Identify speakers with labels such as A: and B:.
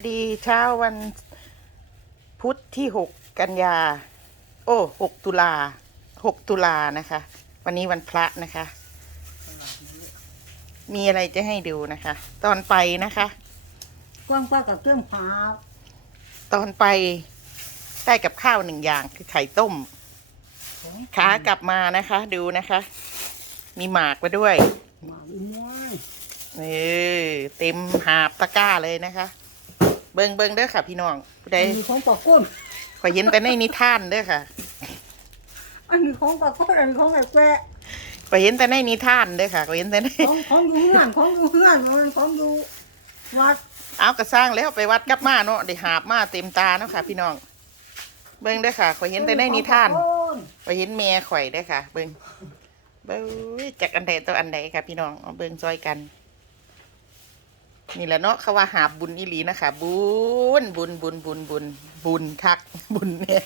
A: ดีเช้าวันพุธที่หกกันยา โอ้หกตุลาหกตุลานะคะ วันนี้วันพระนะคะ มีอะไรจะให้ดูนะคะ ตอนไปนะคะ
B: กว้างกว่ากับเครื่องพา
A: ตอนไปได้กับข้าวหนึ่งอย่างคือไข่ต้ม ขากลับมานะคะ ดูนะคะ มีหมากมาด้วย
B: หมาอีน้อย
A: เออเต็มหาบตะกร้าเลยนะคะ เบิงเบิงเด้อค่ะ พี่น้องผู้ใด
B: อันนี้ของปลาก้น
A: ขอยเห็นแต่ในนิทานเด้อค่ะ
B: อันนี้ของปลาก้นอันนี้ของไอ้แปะ
A: ขอยเห็นแต่ในนิทานเด้อค่ะขอยเห็นแต่ใน
B: ของของอยู่เฮือนของอยู่เฮือนมันของอยู่วัด
A: เอากระสร้างแล้วไปวัดกลับมาเนาะได้หาบมาเต็มตาเนาะค่ะ พี่น้อง เบิ่งเด้อค่ะขอยเห็นแต่ในนิทาน
B: ของปลก้น
A: ขอยเห็นแม่ข่อยเด้อค่ะ เบิ่งเบิ่งจากอันใดตัวอันใดค่ะ พี่น้องเอาเบิ่งซอยกัน นี่แหละเนาะเขาว่าหาบบุญอีหลีนะคะบุญบุญบุญบุญบุญบุญคักบุญเนี่ย